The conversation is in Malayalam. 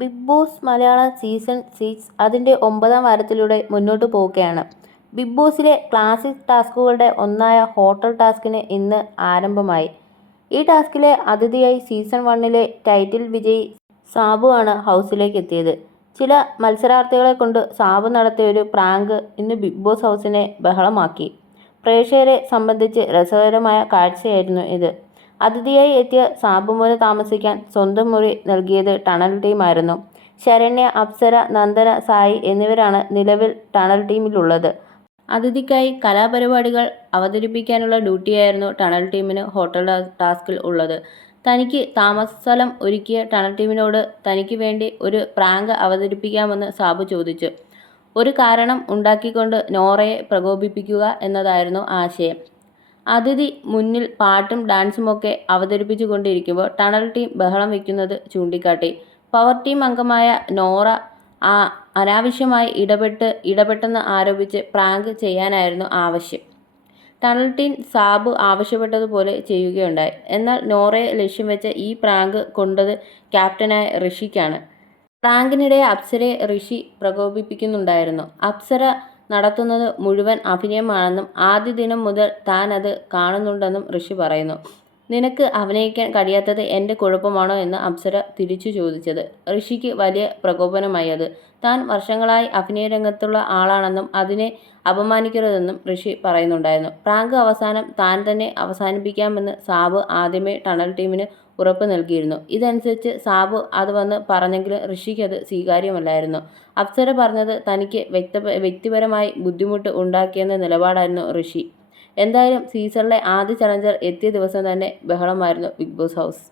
Big boss Malayalam season six അതിന്റെ ഒമ്പതാം വാരത്തിലൂടെ മുന്നോട്ട് പോവുകയാണ്. ബിഗ് ബോസിലെ ക്ലാസിക് ടാസ്കുകളുടെ ഒന്നായ ഹോട്ടൽ ടാസ്കിന് ഇന്ന് ആരംഭമായി. ഈ ടാസ്കിലെ അതിഥിയായി സീസൺ വണ്ണിലെ ടൈറ്റിൽ വിജയി സാബു ആണ് ഹൗസിലേക്ക് എത്തിയത്. ചില മത്സരാർത്ഥികളെ കൊണ്ട് സാബു നടത്തിയ ഒരു പ്രാങ്ക് ഇന്ന് ബിഗ് ബോസ് ഹൗസിനെ ബഹളമാക്കി. പ്രേക്ഷകരെ സംബന്ധിച്ച് രസകരമായ കാഴ്ചയായിരുന്നു ഇത്. അതിഥിയായി എത്തിയ സാബുമോന് താമസിക്കാൻ സ്വന്തം മുറി നൽകിയത് ടണൽ ടീമായിരുന്നു. ശരണ്യ അപ്സര നന്ദന സായി എന്നിവരാണ് നിലവിൽ ടണൽ ടീമിലുള്ളത്. അതിഥിക്കായി കലാപരിപാടികൾ അവതരിപ്പിക്കാനുള്ള ഡ്യൂട്ടിയായിരുന്നു ടണൽ ടീമിന് ഹോട്ടൽ ടാസ്കിൽ ഉള്ളത്. തനിക്ക് താമസ സ്ഥലം ഒരുക്കിയ ടണൽ ടീമിനോട് തനിക്ക് വേണ്ടി ഒരു പ്രാങ്ക് അവതരിപ്പിക്കാമെന്ന് സാബു ചോദിച്ചു. ഒരു കാരണം ഉണ്ടാക്കിക്കൊണ്ട് നോറയെ പ്രകോപിപ്പിക്കുക എന്നതായിരുന്നു ആശയം. അതിഥി മുന്നിൽ പാട്ടും ഡാൻസുമൊക്കെ അവതരിപ്പിച്ചു കൊണ്ടിരിക്കുമ്പോൾ ടണൽ ടീം ബഹളം വയ്ക്കുന്നത് ചൂണ്ടിക്കാട്ടി. പവർ ടീം അംഗമായ നോറ ആ അനാവശ്യമായി ഇടപെട്ട് ഇടപെട്ടെന്ന് ആരോപിച്ച് പ്രാങ്ക് ചെയ്യാനായിരുന്നു ആവശ്യം. ടണൽ ടീം സാബു ആവശ്യപ്പെട്ടതുപോലെ ചെയ്യുകയുണ്ടായി. എന്നാൽ നോറയെ ലക്ഷ്യം വെച്ച ഈ പ്രാങ്ക് കൊണ്ടത് ക്യാപ്റ്റനായ ഋഷിക്കാണ്. പ്രാങ്കിനിടെ അപ്സരയെ ഋഷി പ്രകോപിപ്പിക്കുന്നുണ്ടായിരുന്നു. അപ്സര നടത്തുന്നത് മുഴുവൻ അഭിനയമാണെന്നും ആദ്യ ദിനം മുതൽ താൻ അത് കാണുന്നുണ്ടെന്നും ഋഷി പറയുന്നു. നിനക്ക് അഭിനയിക്കാൻ കഴിയാത്തത് എന്റെ കുഴപ്പമാണോ എന്ന് അപ്സര തിരിച്ചു ചോദിച്ചത്. ഋഷിക്ക് വലിയ പ്രകോപനമായി അത് താൻ വർഷങ്ങളായി അഭിനയ രംഗത്തുള്ള ആളാണെന്നും അതിനെ അപമാനിക്കരുതെന്നും ഋഷി പറയുന്നുണ്ടായിരുന്നു. പ്രാങ്ക് അവസാനം താൻ തന്നെ അവസാനിപ്പിക്കാമെന്ന് സാബ് ആദ്യമേ ടണൽ ടീമിന് ഉറപ്പ് നൽകിയിരുന്നു. ഇതനുസരിച്ച് സാബു അത് വന്ന് പറഞ്ഞെങ്കിലും ഋഷിക്ക് അത് സ്വീകാര്യമല്ലായിരുന്നു. അപ്സര പറഞ്ഞത് തനിക്ക് വ്യക്ത വ്യക്തിപരമായി ബുദ്ധിമുട്ട് ഉണ്ടാക്കിയെന്ന നിലപാടായിരുന്നു ഋഷി. എന്തായാലും സീസണിലെ ആദ്യ ചലഞ്ചർ എത്തിയ ദിവസം തന്നെ ബഹളമായിരുന്നു ബിഗ് ബോസ് ഹൗസ്.